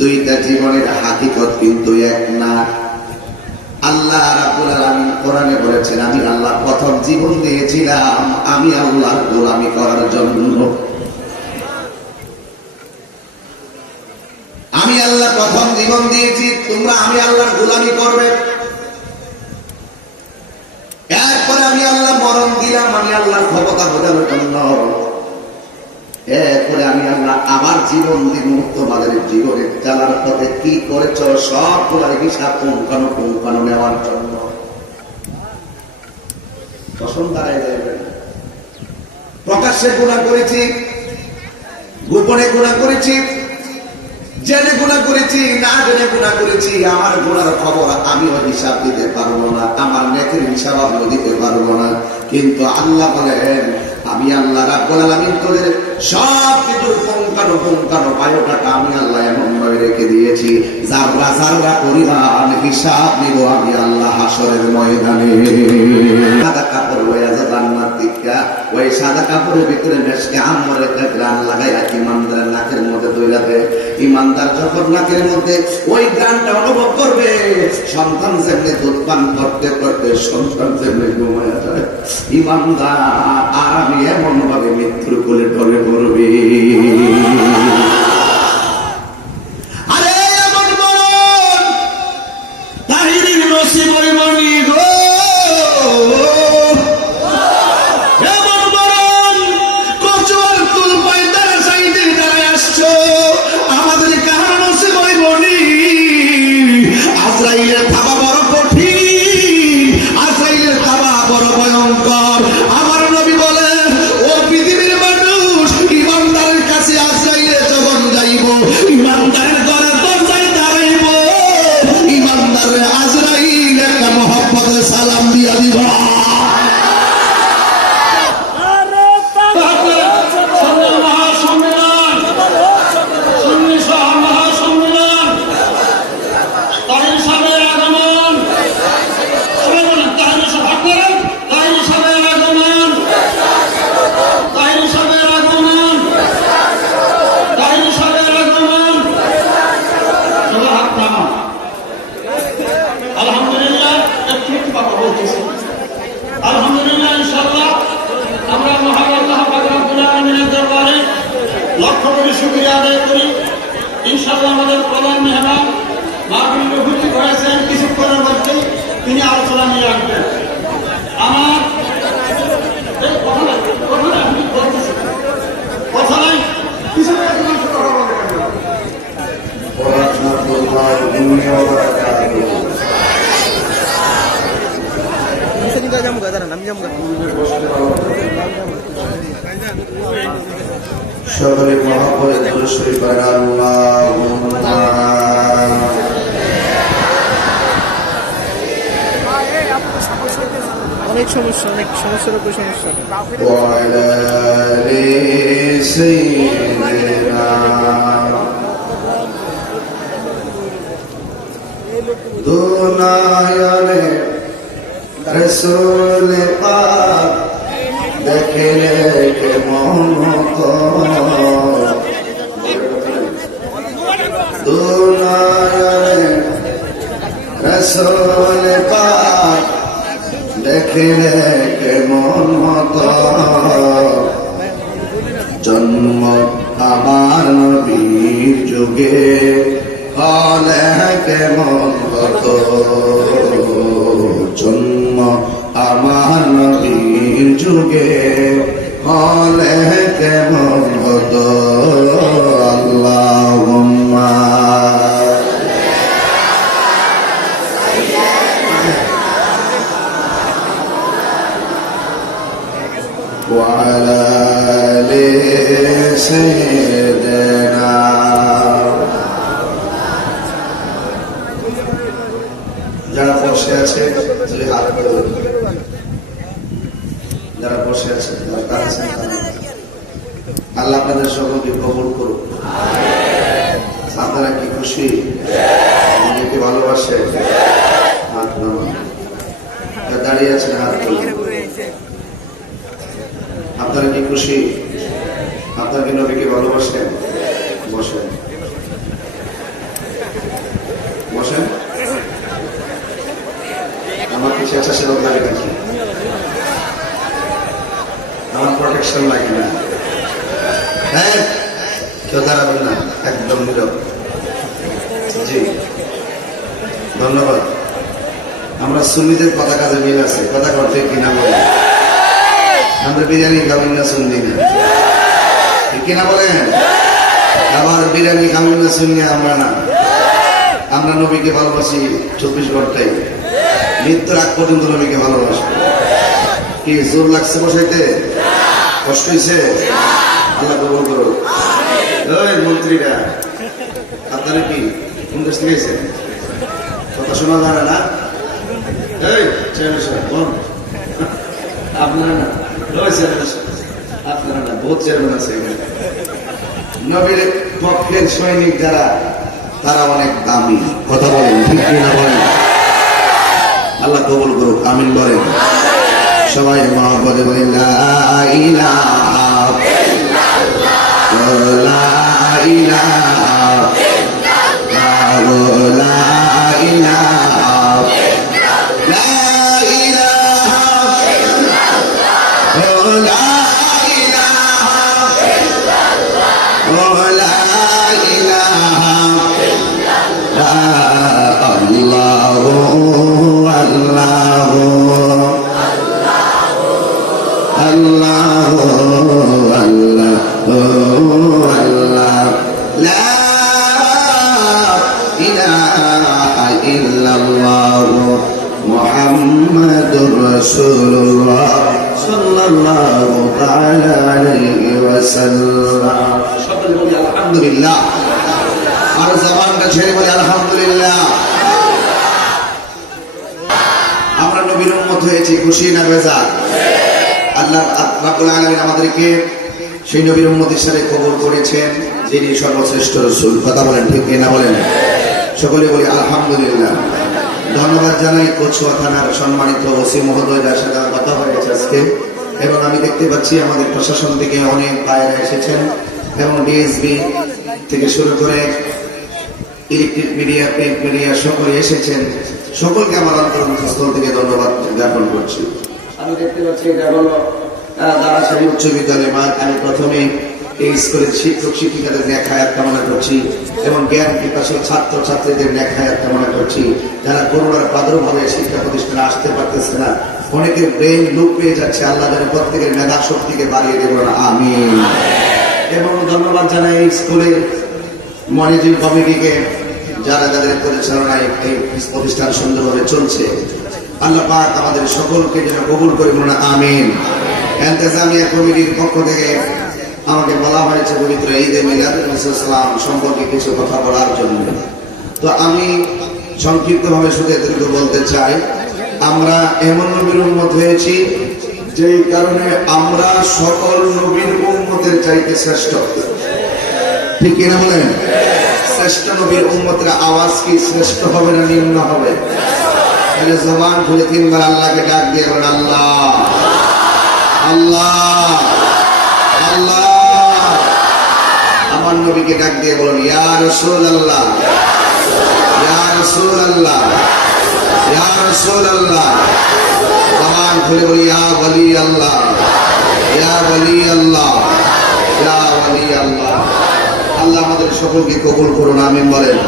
দুইটা জীবনের হাকিকত কিন্তু এক না। আল্লাহ রাব্বুল আলামিন কোরআনে বলেছেন, আমি আল্লাহ প্রথম জীবন দিয়েছিলাম আমি আল্লাহর গোলামি করার জন্য। আমি আল্লাহ প্রথম জীবন দিয়েছি তোমরা আমি আল্লাহর গোলামি করবে। এরপরে আমি আল্লাহ মরণ দিলাম আমি আল্লাহর ক্ষমতা বোঝানোর জন্য। এরপরে আমি আল্লাহ আবার জীবন দিব তোমাদের জীবনে চালার পথে কি করেছ সবগুলোর হিসাব পুঙ্খানো নেওয়ার জন্য। পছন্দ দাঁড়ায় যাবে। প্রকাশ্যে গুনাহ করেছি, গোপনে গুনাহ করেছি, জেনে গুনাহ করেছি, না জেনে গুনাহ করেছি, আমার গুনার খবর আমিও হিসাব দিতে পারবো না, আমার নেকের হিসাব আমিও দিতে পারবো না। কিন্তু আল্লাহ বলেন আমি আল্লাহ রাব্বুল আলামিন তোদের সব কিছুর পুঙ্খানো বায়োডাটা আমি আল্লাহ এমন ভাবে রেখে দিয়েছি যারা যারা পরিমাণ হিসাব নিব আমি আল্লাহ হাসরের ময়দানে। সাদা কাপড় লইয়া যা জান্নাত দিকা ওই সাদা কাপড়ের ভিতরে মেশকে আমরের একটা গ্রান লাগাইয়া ইমানদারের নাকের মধ্যে দইলাবে। ইমানদার যখন নাকের মধ্যে ওই গ্রানটা অনুভব করবে, সন্তান যেমনি দুধ পান করতে করতে সন্তান যেমনি ঘুমায়া যায়, ইমানদার আর আমি এমন ভাবে মৃত্যুর কোলে ঢলে পড়বে। আরে এমন মরণ তাহিরির নসিব ওই মনি গো, এমন মরণ কচুয়ার তুল পায়দার সাইডে দাঁড়ায় আসছো, আমাদের কাহার নসিব ওই মনি। আজরাইলের থাবা বড় কঠিন, আজরাইলের থাবা বড় ভয়ঙ্কর। আমার নবী বলে ও পৃথিবীর মানুষ, ইমানদারের কাছে আজরাইলে যখন যাইব, ইমানদারের ঘরে দরজায় দাঁড়াইব, ইমানদারের আজরাইল একটা মহব্বতের সালাম দিয়া দিব। আলহামদুলিল্লাহ ইনশাআল্লাহ আমরা মহান আল্লাহ পাক রব্বুল আলামিনের দরবারে লক্ষ কোটি শুকরিয়া আদায় করি। ইনশাআল্লাহ আমাদের প্রধান মেহমান মাহফিলে উপস্থিত হয়েছেন, কিছুক্ষণের মধ্যেই তিনি আলোচনা নিয়ে আসবেন। আমার কথা নাই কিছু সকলে মহাপরে দুরূদ শরীফ পড়েন আল্লাহুম্মা। অনেক সমস্যার উপর সমস্যা। ওয়া আলা আলি সাইয়্যিদিনা দুনায়ানে রাসূল পাক দেখলে কে মনত দুনায়ানে রাসূল পাক দেখলে কে মনত জন্ম আমার নবীর যুগে হলে কেমন হতো, জন্ম আমার নবীর যুগে হলে কেমন হতো। আল্লাহুম্মা ওয়া আলা আলি সাইয়্যিদিনা। যারা বসে আছে যদি হাত করে, যারা বসে আছে আল্লাহ আপনাদের সকলকে কবুল করুন। আপনারা কি খুশি? নিজেকে ভালোবাসে? হাত নামান। দাঁড়িয়ে আছেন হাত তুলুন। আপনারা কি খুশি? আপনার কি নবীকে ভালোবাসেন? বসেন। স্বেচ্ছাসেবক লাগে নাকি? আমার প্রোটেকশন লাগে না। হ্যাঁ, কেউ দাঁড়াবেন না, একদম নীরব। জি, ধন্যবাদ। আমরা সুন্নিদের কথা কাজে মিল আছে, কথা করতে কিনা বলে আমরা বিরিয়ানি খাবেন না, শুনলি না, ঠিক কিনা বলেন? আবার বিরিয়ানি খাবেন না, শুনলে আমরা না। আমরা নবীকে ভালোবাসি 24 ঘন্টায়, মৃত্যুর আগ পর্যন্ত নবীকে ভালোবাসি। কি জোর লাগছে বসাইতে? কষ্ট হয়েছে? আল্লাহ কবুল করো। ওই মন্ত্রীরা, আপনারা কি কোন দেশ থেকে এসেছেন? কথা শোনা যায় না? এই চেয়ারম্যান সাহেব, বল। আপনারা না, ওই চেয়ারম্যান সাহেব, আপনারা না, বহুত চেয়ারম্যান আছে এখানে। নবীর পক্ষের সৈনিক যারা, তারা অনেক দামি। কথা বলেন, ঠিক কিনা বলেন? আল্লাহ কবুল করুক, আমিন বলেন। সবাই মহব্বতে বলেন লা ইলাহা ইল্লাল্লাহ, লা ইলাহা ইল্লাল্লাহ, লা ইলাহা ইল্লাল্লাহ, লা ইলাহা ইল্লাল্লাহ, লা ইলাহা ইল্লাল্লাহ, আল্লাহু আল্লাহু আল্লাহু আল্লাহু আল্লাহ, লা ইলাহা ইল্লাল্লাহ, মুহাম্মাদুর রাসূলুল্লাহ সাল্লাল্লাহু তাআলা আলাইহি ওয়াসাল্লাম। সকলে বলি আলহামদুলিল্লাহ। আর জবানটা ছেড়ে বলি আলহামদুলিল্লাহ। আমরা নবীর উম্মত হয়েছি, খুশি না বেজার? আল্লাহ রাব্বুল আলামিন আমাদেরকে সেই নবীর উম্মত হিসেবে কবুল করেছেন, যিনি সর্বশ্রেষ্ঠ রাসূল। কথা বলেন, ঠিক কিনা বলেন? সকলে বলি আলহামদুলিল্লাহ। ধন্যবাদ জানাই কচুয়া থানার সম্মানিত ওসি মহোদয়, যার সাথে আমার কথা হয়েছে আজকে। এবং আমি দেখতে পাচ্ছি আমাদের প্রশাসন থেকে অনেক ভাইয়েরা এসেছেন, এবং ডিএসবি থেকে শুরু করে ইলেকট্রিক মিডিয়া, প্রিন্ট মিডিয়া সকলে এসেছেন। সকলকে আমার অন্তরস্থল থেকে ধন্যবাদ জ্ঞাপন করছি। আমি দেখতে পাচ্ছি এটা হলো দারাসারি উচ্চ বিদ্যালয় মাঠ। আমি প্রথমে এই স্কুলের শিক্ষক শিক্ষিকাদের নেক হায়াত কামনা করছি, এবং জ্ঞান পিপাসী ছাত্র ছাত্রীদের নেক হায়াত কামনা করছি, যারা করোনার প্রাদুর্ভাবে শিক্ষা প্রতিষ্ঠানে আসতে পারতেছে না। অনেকের ব্রেন লুপ পেয়ে যাচ্ছে, আল্লাহ যেন প্রত্যেকের মেধা শক্তিকে বাড়িয়ে দেবেন, আমিন। এবং ধন্যবাদ জানাই এই স্কুলের ম্যানেজিং কমিটিকে, যারা যাদের পরিচালনায় এই প্রতিষ্ঠান সুন্দরভাবে চলছে। আল্লাহ পাক আমাদের সকলকে যেন কবুল করে বলুন আমিন। ইন্তেজামিয়া কমিটির পক্ষ থেকে আমাকে বলা হয়েছে পবিত্র ঈদে মিলাদুন নবী সাল্লাল্লাহু সম্পর্কে কিছু কথা বলার জন্য। তো আমি সংক্ষিপ্তভাবে শুধু এতটুকু বলতে চাই, আমরা এমন নবীর উম্মত হয়েছি যেই কারণে আমরা সকল নবীর উম্মতের চাইতে শ্রেষ্ঠ। ঠিক কিনা বলেন? শ্রেষ্ঠ নবীর উম্মতের আওয়াজ কি শ্রেষ্ঠ হবে না নিম্ন হবে? তাহলে জবান খুলে 3 বার আল্লাহকে ডাক দিয়ে বলেন আল্লাহ আল্লাহ আল্লাহ। আমার নবীকে ডাক দিয়ে বলুন ইয়া রাসূলুল্লাহ, ইয়া রাসূলুল্লাহ, ইয়া রাসূলুল্লাহ। জবান খুলে বলি ইয়া ওয়ালি আল্লাহ, ইয়া ওয়ালি আল্লাহ, ইয়া ওয়ালি আল্লাহ। আল্লাহ আমাদের সকলকে কবুল করুন, আমিন বলেন।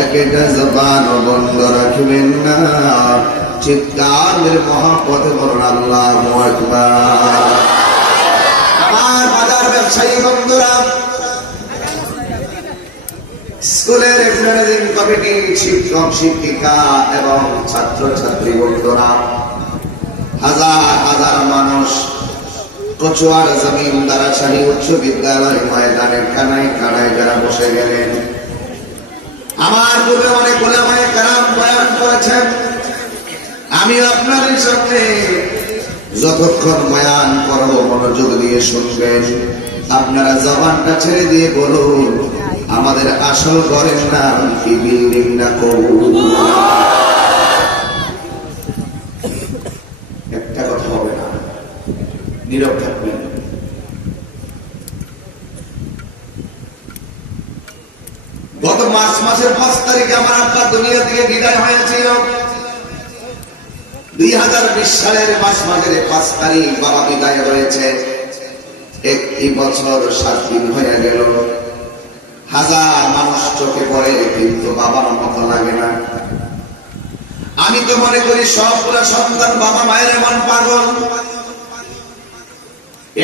একটা জবান বন্ধ রাখবেন না, চিৎকারের মহাপথে বলুন আল্লাহু আকবার। আমার বাজার ব্যবসায়ী বন্ধুরা, স্কুলের ম্যানেজিং কমিটি, শিক্ষক শিক্ষিকা এবং ছাত্র ছাত্রী বন্ধুরা, হাজার হাজার মানুষ কচুয়ার জমিন দারাসারি উচ্চ বিদ্যালয় ময়দানের কানায় কানায় যারা বসে গেলেন, আমার পূর্বে অনেক ওলামায়ে কেরাম বয়ান করেছেন। আমি আপনাদের সামনে যতক্ষণ বয়ান করব মনোযোগ দিয়ে শুনবেন। আপনারা জবানটা ছেড়ে দিয়ে বলুন আমাদের আসল ঘরের নাম কি, বিল্ডিং না কবর? একটা কথা হবে না, নীরব থাকবেন। গত মার্চ মাসের 5 তারিখে আমার আব্বা দুনিয়া থেকে বিদায় হয়েছিল। 2020 সালের মাসের 5 তারিখ বাবা বিদায় হয়েছে। একটি বছর 7 দিন হয়ে গেল। হাজার মানুষ চোখে পড়ে, কিন্তু বাবার মতো লাগে না। আমি তো মনে করি সবগুলা সন্তান বাবা মায়ের মন পাগল।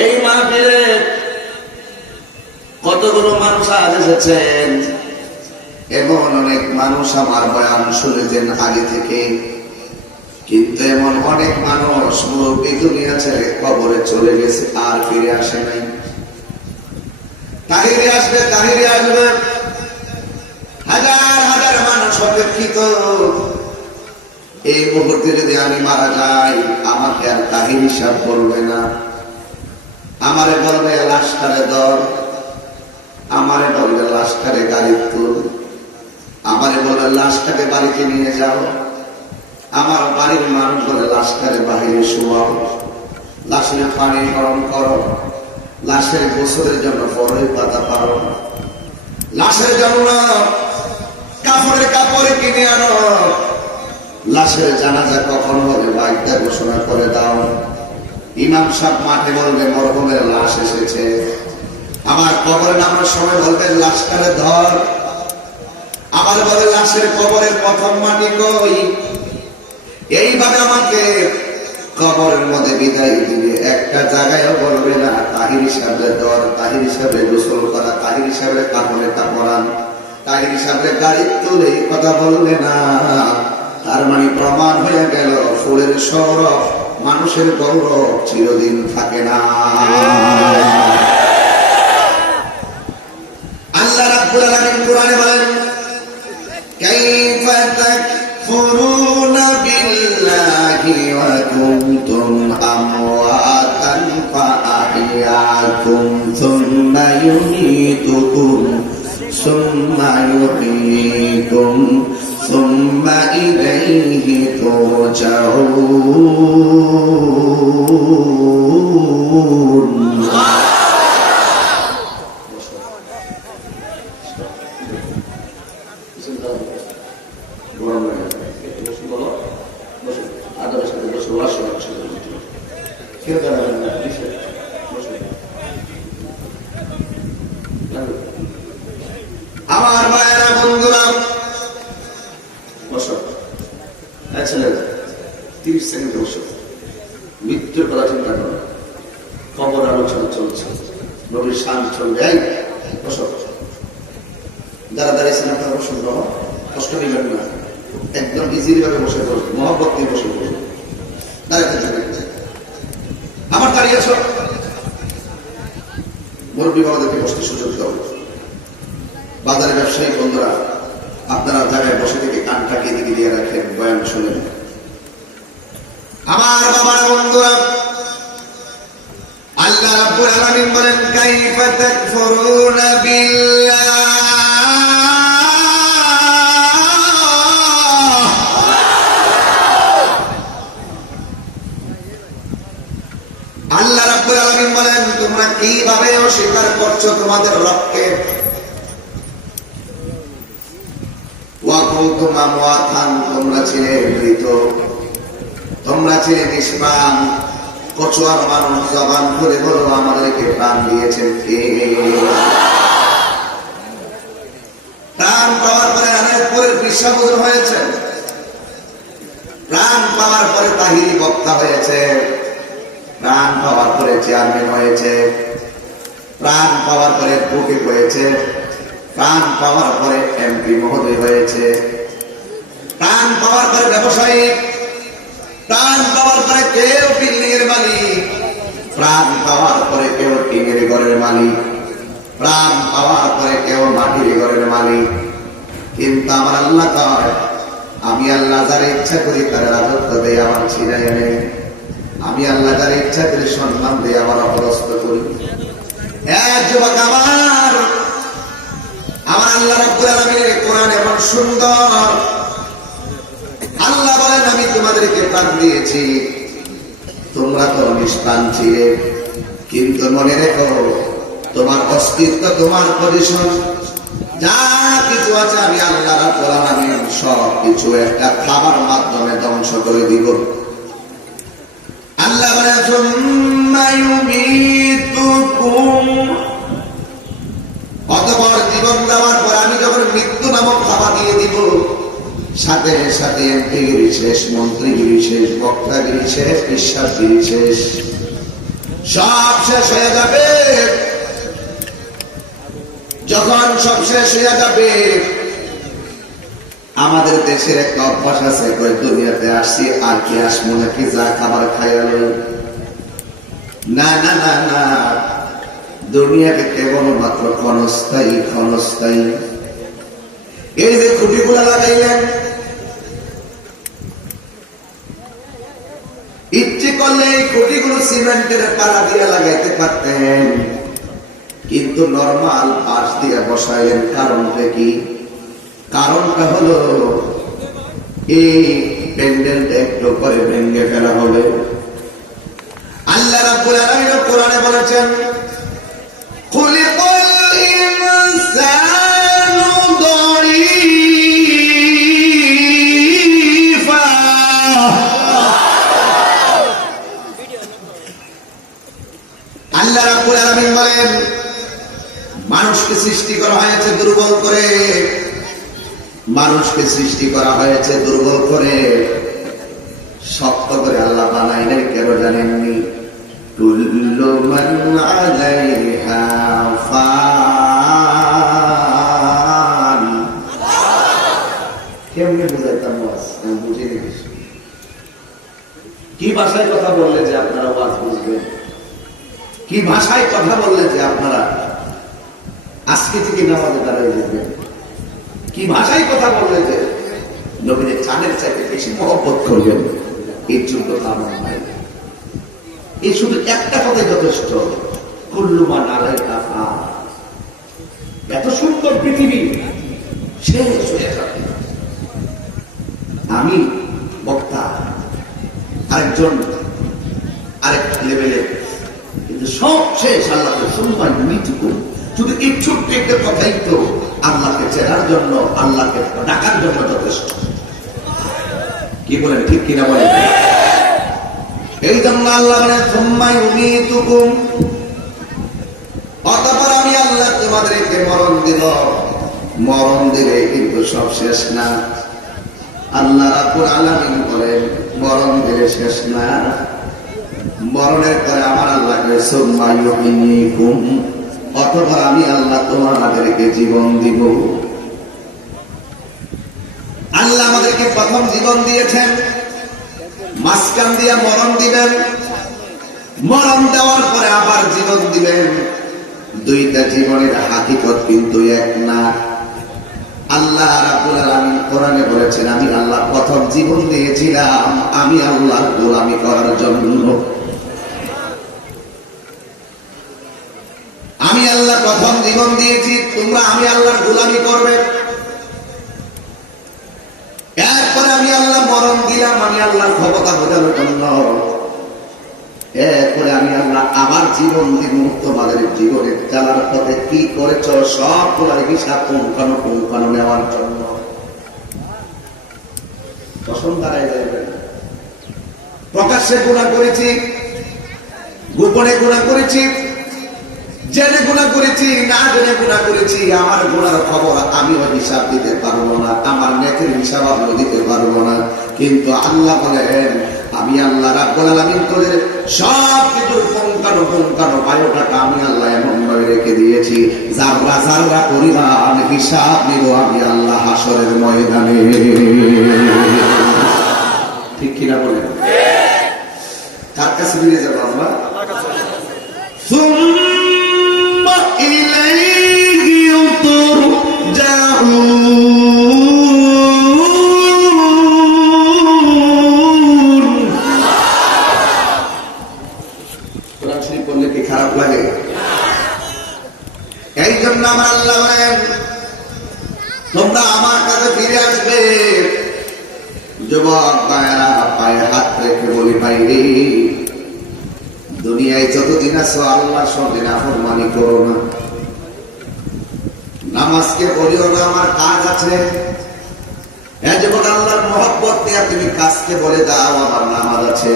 এই মাহফিলে কতগুলো মানুষ আজ এসেছেন, এমন অনেক মানুষ আমার বয়ান শুনেছেন আগে থেকে, কিন্তু এমন অনেক মানুষ মুরব্বী দুনিয়া ছেড়ে কবরে চলে গেছে, আর ফিরে আসে নাই। তাহিরে আসবে, তাহিরে আসবে, হাজার হাজার মানুষ অপেক্ষিত। এই মুহূর্তে যদি আমি মারা যাই, আমাকে আর তাহির হিসাব বলবে না, আমারে বলবে লাশটারে ধর, আমারে বলবে লাশটারে গাড়ি তুল, আমারে বলবে লাশটাকে বাড়িতে নিয়ে যাও, আমার বাড়ির মানুষ বলে লাশটারে বাহিরে শোয়াও, লাশের পানি গরম করো, লাশের গোসলের জন্য বড়ই পাতা পারো, লাশের জন্য কাপড়ের কাপড় কিনে আনো, লাশের জানাজা কখন হবে বাড়িতে ঘোষণা করে দাও। ইমাম সাহেব মাঠে বলবে মরহুমের লাশ এসেছে, আমার কবরে নামার সময় বলবে লাশটারে ধর, আবার বলে লাশের কবরের প্রথম মাটি কই। এইভাবে আমাকে কবরের মধ্যে বিদায় দিবে, একটা জায়গায়ও বলবে না তাহির হিসাবে ধর, তাহির হিসাবে গোসল করা, তাহির হিসাবে কাপড়ের কাপড়ান, তাহির হিসাবে গাড়ি তুলে কথা বলবে না। তার মানে প্রমাণ হয়ে গেল ফুলের সৌরভ, মানুষের গৌরব চিরদিন থাকে না। আল্লাহ রাব্বুল আলামিন কোরআনে বলেন, কাইফা তাকফুরুনা বিল্লাহি ওয়া কুনতুম আমওয়াতান ফাআহইয়াকুম সুম্মা ইউমীতুকুম সুম্মা ইউহয়ীকুম সুম্মা ইলাইহি তুরজাউন। আমার ভাইয়েরা, বন্ধুরা, বসো। 30 সেকেন্ড বসো। মৃত্যুর কথা চিন্তা করো, খবর আলোচনা চলছে, নবীর শান চলবে। বসো, যারা দাঁড়িয়েছেন আপনারা বসুন, বাবা কষ্ট নেবেন না, একদম ইজিলি ভাবে বসে পড়বে, মহব্বত নিয়ে বসে পড়বে, দাঁড়াতে চলে আমার দাঁড়িয়ে আছো। মুরব্বী বাবাদেরকে বসতে সুযোগ দাও। বাজারে ব্যবসায়ী বন্ধুরা, আপনারা জায়গায় বসে থেকে কানটাকে দিকে দিয়ে রাখেন, বয়ান শুনেন। আমার বাবার বন্ধুরা, আল্লাহ রাব্বুল আলামিন বলেন, কাইফা তাকফুরুনা বিল্লাহ, আল্লাহ রাব্বুল আলামিন বলেন, তোমরা কিভাবে অস্বীকার করছো তোমাদের রবকে। ওয়া কুনতুম আমওয়াতান, তোমরা ছিলে মৃত, তোমরা ছিলে নিষ্প্রাণ। কচুয়ার মানুষ জবান করে বলো, আমাদেরকে প্রাণ দিয়েছেন কে? প্রাণ পাওয়ার পরে আনারপুরের বিশ্বাবুর হয়েছে, প্রাণ পাওয়ার পরে তাহিরি বক্তা হয়েছে, প্রাণ পাওয়ার পরে চেয়ারম্যান হয়েছে, প্রাণ পাওয়ার পরে বুকে হয়েছে, প্রাণ পাওয়ার পরে এমপি মহোদয় হয়েছে, প্রাণ পাওয়ার পরে ব্যবসায়ী, প্রাণ পাওয়ার পরে কেউ বিল্ডিংয়ের মালিক, প্রাণ পাওয়ার পরে কেউ টিনের ঘরের মালিক, প্রাণ পাওয়ার পরে কেউ মাটির ঘরের মালিক। কিন্তু আমার আল্লাহ কয়, আমি আল্লাহ যারা ইচ্ছা করি তার রাজত্ব দেয়, আমার ছিনাই আনে। আমি আল্লাহ যারা ইচ্ছা করি সম্মান দেয়, আমার অপদস্থ করি। যুবক আমার আল্লাহ রাব্বুল আলামিনের কোরআন এমন সুন্দর। আল্লাহ বলেন, আমি তোমাদেরকে প্রাণ দিয়েছি, তোমরা তো নিষ্প্রাণ ছিলে, কিন্তু মনে রেখো তোমার অস্তিত্ব, তোমার পজিশন, যা কিছু আছে আমি আল্লাহ রাব্বুল আলামিন সব কিছু একটা খাবার মাধ্যমে ধ্বংস করে দিব। আল্লাহ বলেন সুম্মা ইউমীতুকুম, অতঃপর জীবন দেওয়ার পর আমি যখন মৃত্যু নামক খাবার দিয়ে দিব, সাথে সাথে এমপিগিরি শেষ, মন্ত্রীগিরি শেষ, বক্তাগিরি শেষ, বিশ্বাসগিরি শেষ, সব শেষ হয়ে যাবে। যখন সব শেষ হয়ে যাবে, আমাদের দেশের একটা অভ্যাস আছে, দুনিয়াতে আসছি আর কি আসবো নাকি, যা খাবার খাইয়ালো। না না না না, দুনিয়াকে কেবলমাত্র ক্ষণস্থায়ী ক্ষণস্থায়ী। এই যে খুঁটিগুলা লাগাইলেন, ইচ্ছে করলে এই খুঁটিগুলো সিমেন্টের পালা দিয়ে লাগাইতে পারতেন, কিন্তু নরমাল বাঁশ দিয়ে বসাইলেন। কারণটা কি? কারণটা হলো এই প্যান্ডেলটা একটু করে ভেঙে ফেলা হবে। আল্লাহ রাব্বুল আলামিন কোরআনে বলেছেন, খুলিকাল ইনসানু দাঈফা। আল্লাহ রাব্বুল আলামিন বলেন, মানুষকে সৃষ্টি করা হয়েছে দুর্বল করে, মানুষকে সৃষ্টি করা হয়েছে দুর্বল করে, শক্ত করে আল্লাহ বানাই নাই। কেন জানেননি? কুল্লু মান আলাইহা ফান। কেমনে বুঝাইতাম? আমি বুঝে নিয়েছি। কি ভাষায় কথা বললে যে আপনারা ওয়াজ বুঝবেন? কি ভাষায় কথা বললে যে আপনারা আজকে থেকে নামাজে দাঁড়িয়ে দেখবেন? কি ভাষায় কথা বললে যে নবীদের চাঁদের চাইতে বেশি মহব্বত করবেন? এই জন্য আমার ভাই, এই শুধু একটা কথাই যথেষ্ট, কুল্লুমান আলাইহা ফান। এত সুন্দর পৃথিবী শেষ হয়ে যাবে। আমি বক্তা, আরেকজন আরেক লেভেলে, কিন্তু সব শেষ। আল্লাহকে সম্মান নিটুকু, শুধু এই ছোট্ট একটা কথাই তো আল্লাহকে চেনার জন্য, আল্লাহকে ডাকার জন্য যথেষ্ট। কি বলেন, ঠিক কিনা বলেন? এই জন্য আল্লাহ বলেন সুম্মা ইউমীতুকুম, অতঃপর আমি আল্লাহ তোমাদেরকে মরণ দিব। মরণ দিবে, কিন্তু সব শেষ না। আল্লাহ রাব্বুল আলামিন বলেন মরণ দিলে শেষ না, মরণের পরে আমার আল্লাহকে সুম্মা ইউহয়িকুম, অতঃপর আমি আল্লাহ তোমাদেরকে জীবন দিব। আল্লাহ আমাদেরকে প্রথম জীবন দিয়েছেন, মাঝখান দিয়ে মরণ দিবেন, মরণ দেওয়ার পরে আবার জীবন দিবেন। দুইটা জীবনের হাকিকত কিন্তু এক না। আল্লাহ রাব্বুল আলামিন কোরআনে বলেছেন, আমি আল্লাহ প্রথম জীবন দিয়েছিলাম আমি আল্লাহর গোলামি করার জন্য। আমি আল্লাহ প্রথম জীবন দিয়েছি, তোমরা আমি আল্লাহর গোলামি করবে। এরপরে আমি আল্লাহ মরণ দিলাম, আমি আল্লাহর ক্ষমতা বোঝানোর জন্য। এরপরে আমি আল্লাহ আবার জীবন দিব, তোমাদের জীবনের চালার পথে কি করেছ সবগুলোর হিসাব পুঙ্খানু নেওয়ার জন্য। পছন্দ দাঁড়ায় যাবে। প্রকাশ্যে গুনাহ করেছি, গোপনে গুনাহ করেছি, জেনে গুনাহ করেছি, না জেনে গুনাহ করেছি, আমার গুনার খবর আমিও হিসাব দিতে পারবো না, আমার নেকের হিসাব আমিও দিতে পারবো না। কিন্তু আল্লাহ বলেন, আমি আল্লাহ রাব্বুল আলামিন করে সব কিছুর পুঙ্খানু বায়োডাটা আমি আল্লাহ এমন ভাবে রেখে দিয়েছি, যাররা যাররা পরিমাণ হিসাব নিব আমি আল্লাহ হাসরের ময়দানে। ঠিক কিনা বলেন? কার কাছে ফিরে যাবো আমরা? সুম্মা ইলাইহি তুরজাউন। কোরআন শরীফ বললে কি খারাপ লাগে? এই জন্য আমার আল্লাহ বলেন, তোমরা আমার কাছে ফিরে আসবে। যুবক ভাইয়েরা, পায়ে হাত রেখে বলি, ভাই রে, দুনিয়ায় যতদিন আছো আল্লাহর সঙ্গে নাফরমানি করো না। নামাজকে বলিও না আমার কাজ আছে। যুবক, আল্লাহর মহব্বত নিয়ে তুমি কাজকে বলে দাও আমার নামাজ আছে।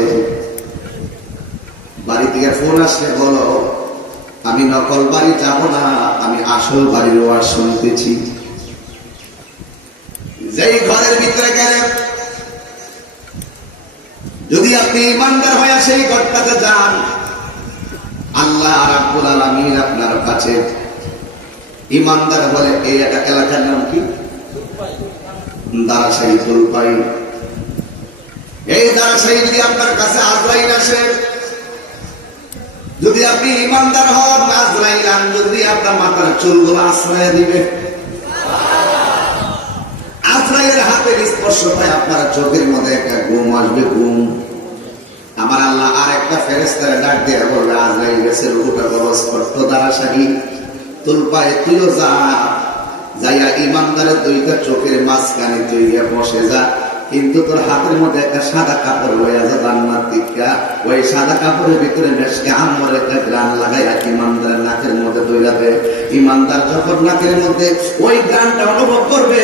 বাড়ি থেকে ফোন আসলে বলো আমি নকল বাড়ি যাব না, আমি আসল বাড়ির ওয়াজ শুনতেছি। যেই ঘরের ভিতরে গেলে যদি আপনি ইমানদার হয়ে সেই ঘরটাতে যান, আল্লাহ রাব্বুল আলামিন আপনার কাছে ইমানদার বলে এই এলাকার নাম কি? দারাসাই তুলপাই। এই দারাসাই যদি আপনার কাছে আজরাইল আসে, যদি আপনি ইমানদার হন, আজরাইল যদি আপনার মাথার চুলগুলো আশ্রয় দিবে, আজরাইলের হাতের স্পর্শ পায় আপনার চোখের মধ্যে একটা ঘুম আসবে, ঘুম। আমার আল্লাহ আর একটা ফেরেশতারে ডাক দিয়ে বলবে আজরাইল গেছে রূহটা কবজ করতে দারাসাই তুলপায়, তুইও যা, যাইয়া ইমানদারের দুইটা চোখের মাঝখানে তুই বসে যা, কিন্তু তোর হাতের মধ্যে একটা সাদা কাপড় লইয়া যা জান্নাত থেকে, ওই সাদা কাপড়ের ভিতরে মেশকে আম্মর একটা গ্রান লাগাইয়া ইমানদারের নাকের মধ্যে দইরা দে। ইমানদার যখন নাকের মধ্যে ওই গ্রানটা অনুভব করবে,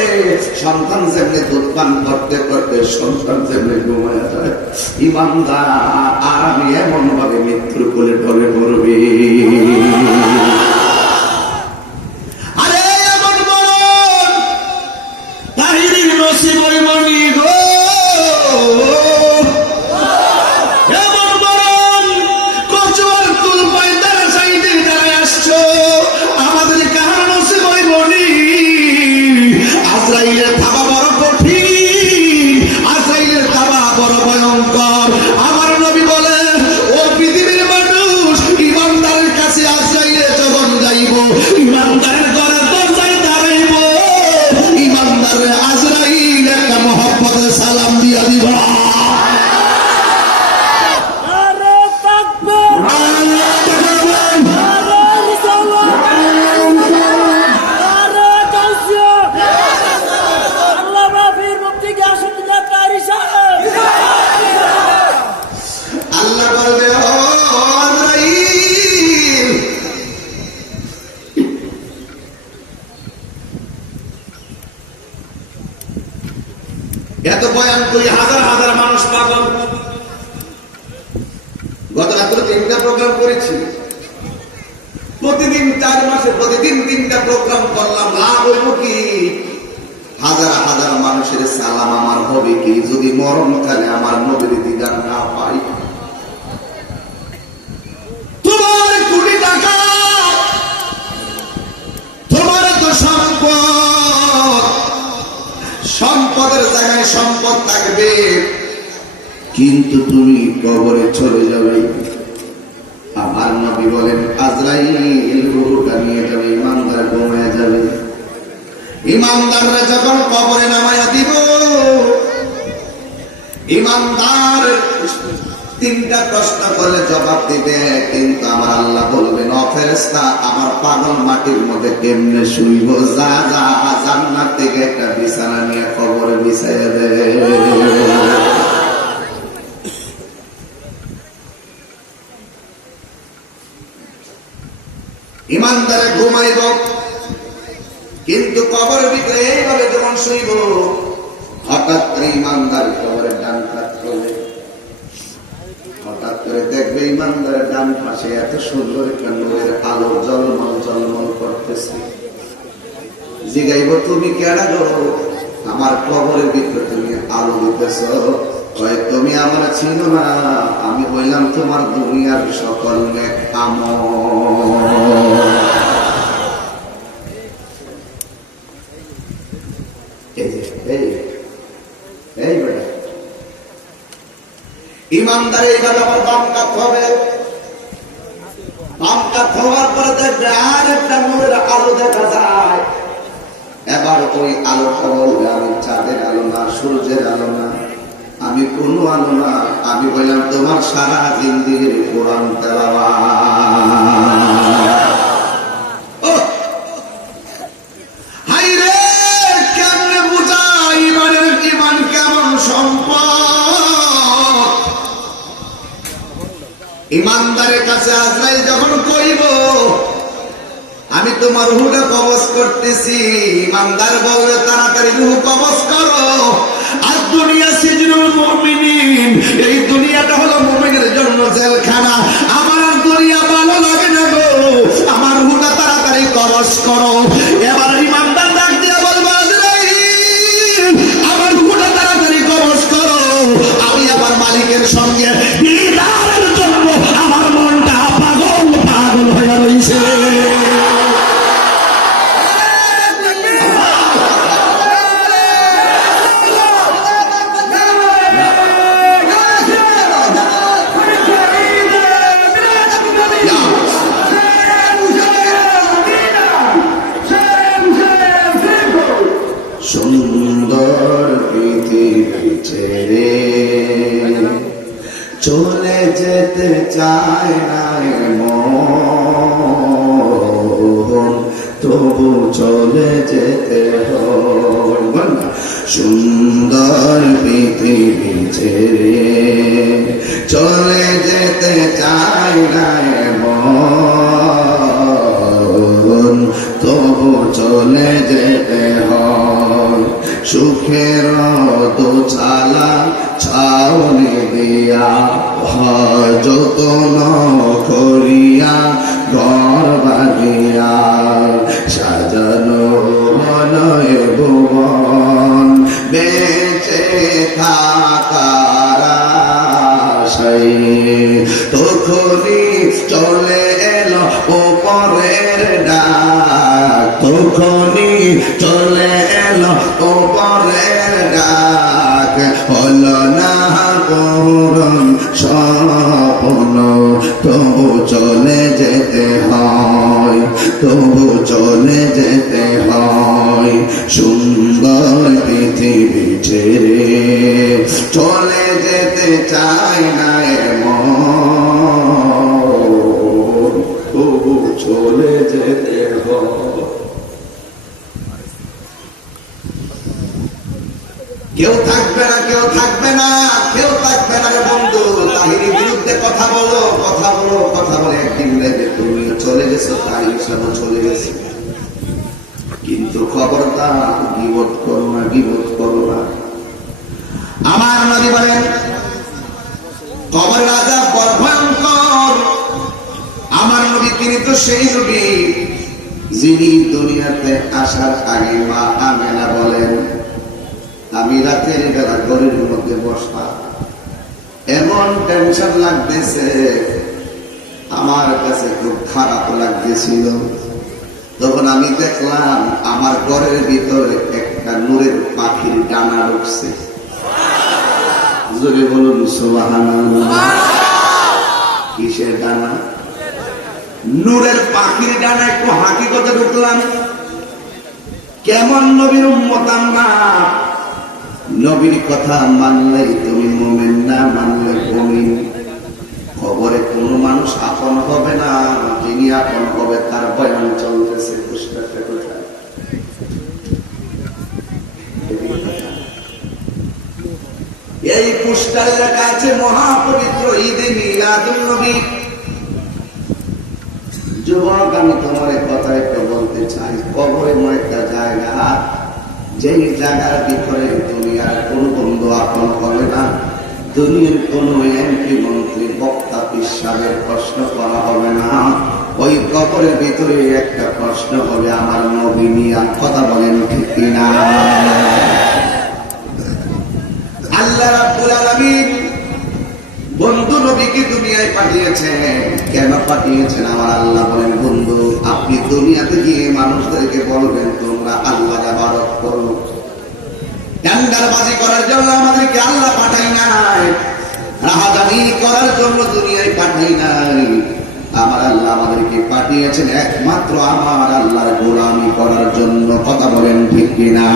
সন্তান যেমনি দুধ পান করতে করতে সন্তান যেমনি ঘুমায়া যায়, ইমানদার আর আমি এমন ভাবে মৃত্যুর কোলে ঢলে পড়বে। এত বয়ান করি, হাজার হাজার মানুষ পাগল। গত রাত্রে 3টা প্রোগ্রাম করেছি, প্রতিদিন 4 মাসে প্রতিদিন 3টা প্রোগ্রাম করলাম। লাভ হইব কি? হাজার হাজার মানুষের সালাম আমার হবে কি যদি মরণকালে আমার নবীর দিদার না পাই? তোমার কোটি টাকা, তোমার তো সম্পদ, সম্পদের জায়গায় সম্পদ থাকবে, কিন্তু তুমি কবরে চলে যাবে। আমার নবী বলেন আজরাইল রূহটা নিয়ে যাবে, ইমানদার ঘুমায় যাবে। ইমানদাররা যখন কবরে নামায়া দিব, ইমানদার 3টা প্রশ্ন করলে জবাব দিবে, কিন্তু আমার আল্লাহ বলবেন ও ফেরেশতা আমার পাগল মাটির মধ্যে কেমনে শুইব, যা যা জান্নাত থেকে একটা বিছানা নিয়ে কবরে বিছাইয়া দে। ইমানদারে ঘুমাইব, কিন্তু কবরের ভিতরে এইভাবে যখন শুইব, হঠাৎ করে ইমানদার কবরের ডান কাত করবে, হঠাৎ করে দেখবে ইমানদারের ডান পাশে এত সুন্দর একটা নূরের আলো ঝলমল ঝলমল করতেছে। জিগাইব তুমি কেডা গো, আমার কবরের ভিতরে তুমি আলো দিতেছ? কয় তুমি আমার চিনো না, আমি হইলাম তোমার দুনিয়ার সকল নেক আমল। এই বেটা ইমানদার এইভাবে আমার বাম কাত হবে, বাম কাত হওয়ার পরে দেখবে আর একটা নূরের আলো দেখা যায়। এবার ওই আলোটা বলবে আমি চাঁদের আলো না, সূর্যের আলো না, আমি কোনো আলো না, আমি বললাম তোমার সারা জিন্দেগির কোরআন তেলাওয়াত। হাই রে, কেমনে বুঝাই ইমানের, ইমান কেমন সম্পদ। ইমানদারের কাছে আজরাইল যখন কইব আমি তোমার রূহটা কবজ করতেছি, ইমানদার বলবে তাড়াতাড়ি রূহ কবজ করো। আর দুনিয়া সিজনুল মুমিনিন, এই দুনিয়াটা হলো মুমিনের জন্য জেলখানা। আমার দুনিয়া ভালো লাগে না গো, আমার রূহটা তাড়াতাড়ি কবজ করো। এবার ইমানদার ডাক দিয়ে বলবো, আজরাইল আমার রূহটা তাড়াতাড়ি কবজ করো, আমি আমার মালিকের সঙ্গে দিদারের জন্য আমার মনটা পাগল পাগল হয়ে রয়েছে। সুন্দর পৃথিবী ছেড়ে চলে যেতে চায় না মন, তবু চলে যেতে হয়। সুন্দর পৃথিবী ছেড়ে চলে যেতে চায় না মন, তবু চলে যেতে হয়। সুখের দোছালা ছাউনি দিয়া যতন করিয়া ঘর বাঁধিয়া সাজানো নয় ভুবন, বেঁচে থাকার আশায় তখনই চলে এলো ওপরের ডাক, তখনই চলে এলো ওপরের ডাক। হলো না পূরণ স্বপ্ন, তবু চলে যেতে হয়, তবু চলে যেতে হয়। সুন্দর পৃথিবী ছেড়ে চলে যেতে চায় না মন, তবু চলে যেতে হয়। কেউ থাকবে না, কেউ থাকবে না, কেউ থাকবে না রে বন্ধু। তাহিরের বিরুদ্ধে কথা বলো, কথা বলো, কথা বলে একদিন দেখবে তুমি চলে গেছো, তাহির সাহেব চলে গেছে। কিন্তু খবরদার গীবত করো না, গীবত করো না। আমার নবী বলেন কবরের আযাব বড় ভয়ঙ্কর। আমার নবী তিনি তো সেই নবী যিনি দুনিয়াতে আসার আগে মা আমেনা বলেন, আমি রাতের বেলা ঘরের মধ্যে বসা, এমন টেনশন লাগতেছে, আমার কাছে খুব খারাপ লাগতেছিল। তখন আমি দেখলাম আমার ঘরের ভিতরে একটা নূরের পাখির ডানা ঢুকছে। জোরে বলুন সুবহানাল্লাহ। কিসের ডানা? নূরের পাখির ডানা। একটু হাকিকতে ঢুকলাম। কেমন নবীর উম্মত আমরা, নবীর কথা মানলেই তুমি মুমিন, না মানলে মুমিন। কবরে কোন মানুষ আপন হবে না, যিনি আপন হবে তার বয়ান চলতেছে। পুষ্পাটা কোথায়? এই পুষ্টার লেখা আছে মহাপবিত্র ঈদে মিলাদুন নবী। যুবক, আমি তোমার কথা একটু বলতে চাই, কবরে এমন একটা জায়গা, যেই জায়গার ভিতরে দুনিয়ার কোন বন্ধু আপন হবে না, দুনিয়ার কোন এমপি মন্ত্রী বক্তা পিসাবের প্রশ্ন করা হবে না। ওই কবরের ভিতরে একটা প্রশ্ন হবে আমার নবী নিয়া। কথা বলেন ঠিক কিনা? আল্লাহ রাব্বুল আলামিন বন্ধু নবীকে দুনিয়ায় পাঠিয়েছেন। কেন পাঠিয়েছেন? আমার আল্লাহ বলেন, বন্ধু আপনি দুনিয়াতে গিয়ে মানুষদেরকে বলবেন তোমরা আল্লাহ ইবাদত করো। টেন্ডারবাজি করার জন্য আমাদেরকে আল্লাহ পাঠাই নাই, রাহাজানি করার জন্য দুনিয়ায় পাঠাই নাই। আমার আল্লাহ আমাদেরকে পাঠিয়েছেন একমাত্র আমার আল্লাহর গোলামি করার জন্য। কথা বলেন ঠিক কিনা?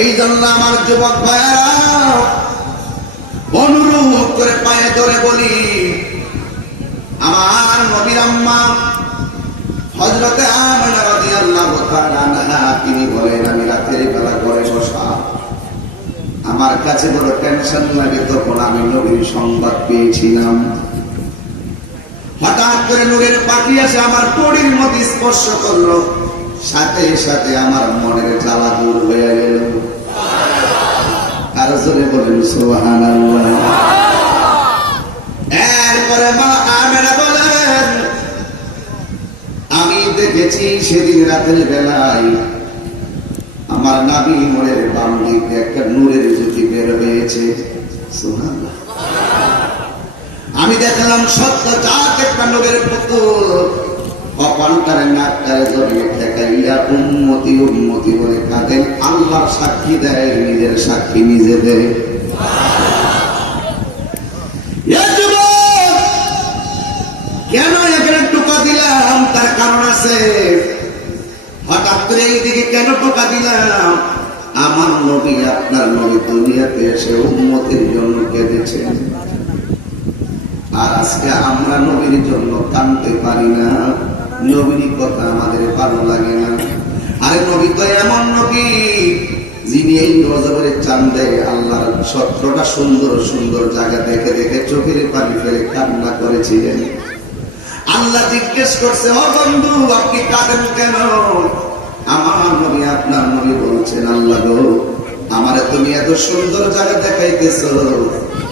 এই জন্য আমার যুবক ভাইয়েরা, অনুরোধ করে পায়ে ধরে বলি, আমার নবীর আম্মা হযরতে আমেনা রাদিয়াল্লাহু তাআলা আনহা তিনি বলেন, আমি রাতের বেলা ঘরে বসা, আমার কাছে বড় টেনশন লাগে। তখন আমি নবীর সংবাদ পেয়েছিলাম। হঠাৎ করে নূরের পাখি এসে আমার পরির মধ্যে স্পর্শ করলো। সাথে সাথে আমার মনের জ্বালা দূর হয়ে গেল। আর জোরে বলেন সুবহানাল্লাহ। এরপরে মা আমেনা বলেন, আমি দেখেছি সেদিন রাতের বেলায় আমার নাবি মোড়ের বাম দিকে একটা নূরের জ্যোতি বের হয়েছে। সুবহানাল্লাহ। আমি দেখলাম সত্য চাঁদ একটা নূরের পুতুল কপালটারে নাকটারে জড়িয়ে ঠেকাইয়া উম্মতি উম্মতি বলে কাঁদেন। আল্লাহর সাক্ষী দেয়, নিজের সাক্ষী নিজে দেয়। কেন এখানে টোকা দিলাম? তার কারণ আছে। হঠাৎ করে এইদিকে কেন টোকা দিলাম? আমার নবী, আপনার নবী দুনিয়াতে এসে উম্মতের জন্য কেঁদেছেন, আর আজকে আমরা নবীর জন্য কাঁদতে পারি না। নবীর কথা আমাদের ভালো লাগে না। আরে নবী তো এমন নবী যিনি এই রজবের চাঁদে আল্লাহর 17টা সুন্দর সুন্দর জায়গা দেখে দেখে চোখের পানি ফেলে কান্না করেছিলেন। আল্লাহ জিজ্ঞেস করছে, ও বন্ধু আপনি কাঁদেন কেন? আমার নবী, আপনার নবী বলছেন, আল্লাহ গো, আমারে তুমি এত সুন্দর জায়গা দেখাইতেছো,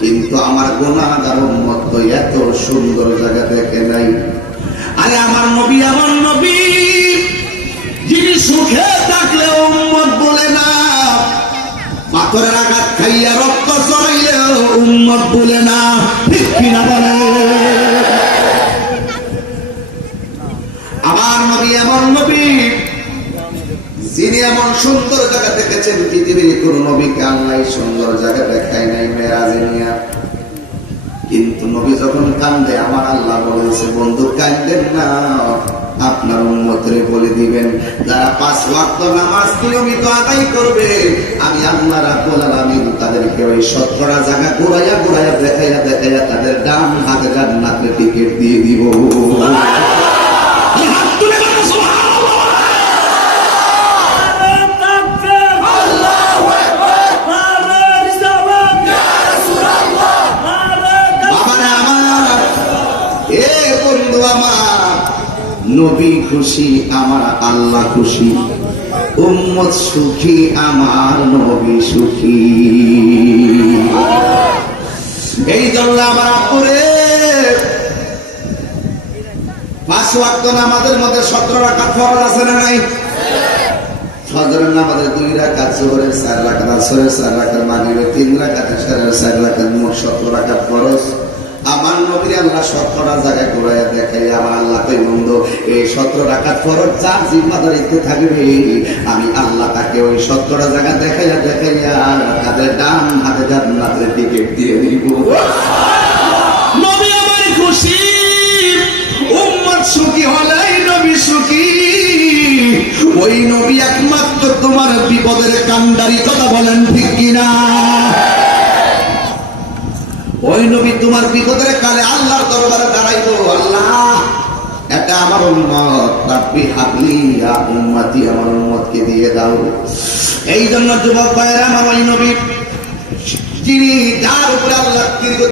কিন্তু আমার গুনাহগার উম্মত তো এত সুন্দর জায়গা দেখে নাই। আরে আমার নবী এমন নবী যিনি সুখে থাকলে উম্মত বলে না, পাথরের আঘাত খাইয়া রক্ত চড়াইলে উম্মত বলে না। ঠিক কিনা বলে? আমার নবী এমন নবী যিনি এমন সুন্দর জায়গা দেখেছেন, পৃথিবীর কোন নবীকে আল্লাহ সুন্দর জায়গা দেখায় নাই মেরাজে নিয়া। কিন্তু নবী যখন কান্দে, আমার আল্লাহ বলেছে, বন্ধু কান্দেন না, আপনার উম্মতরে বলে দিবেন, যারা 5 ওয়াক্ত নামাজ নিয়মিত আদায় করবে, আমি আল্লাহ রাব্বুল আলামিন তাদেরকে ওই 17টা জায়গা ঘুরাইয়া ঘুরাইয়া দেখাইয়া দেখাইয়া তাদের ডান হাতে জান্নাতের টিকিট দিয়ে দিব। নবী খুশি, আমার আল্লাহ খুশি, উম্মত সুখী, আমার নবী সুখী। এই জন্য আমার আপুরে 5 ওয়াক্ত নামাজের মধ্যে 17 রাকাত ফরজ আছে না নাই? ফজরের নামাজে 2 রাকাত, যোহরের 4 রাকাত, আসরের 4 রাকাত, মাগরিবের 3 রাকাত, ইশারের 4 রাকাত, মোট 17 রাকাত ফরজ। আমার নবীর আল্লাহ 17টা জায়গায় ঘুরাইয়া দেখাই, আমার আল্লাহ কই বন্ধু, এই 17 রাকাত ফরজ যার জিম্মাদারিতে থাকবে, আমি আল্লাহ তাকে ওই 17টা জায়গা দেখাইয়া দেখাইয়া তাদের ডান হাতে জান্নাতের টিকিট দিয়ে দিব। নবী আমার খুশি, উম্মত সুখী হলেই নবী সুখী। ওই নবী একমাত্র তোমার বিপদের কান্ডারি, কথা বলেন ঠিক কিনা? ওই নবী তোমার বিপদের কালে আল্লাহর দরবারে দাঁড়াইবো, আল্লাহ এটা আমার উম্মত, রাব্বি হাবলি ইয়া উম্মতি, আমার উম্মতকে দিয়ে দাও। এই জন্য যুবক ভাইয়েরা, আমার ওই নবী যিনি যার উপরে আল্লাহ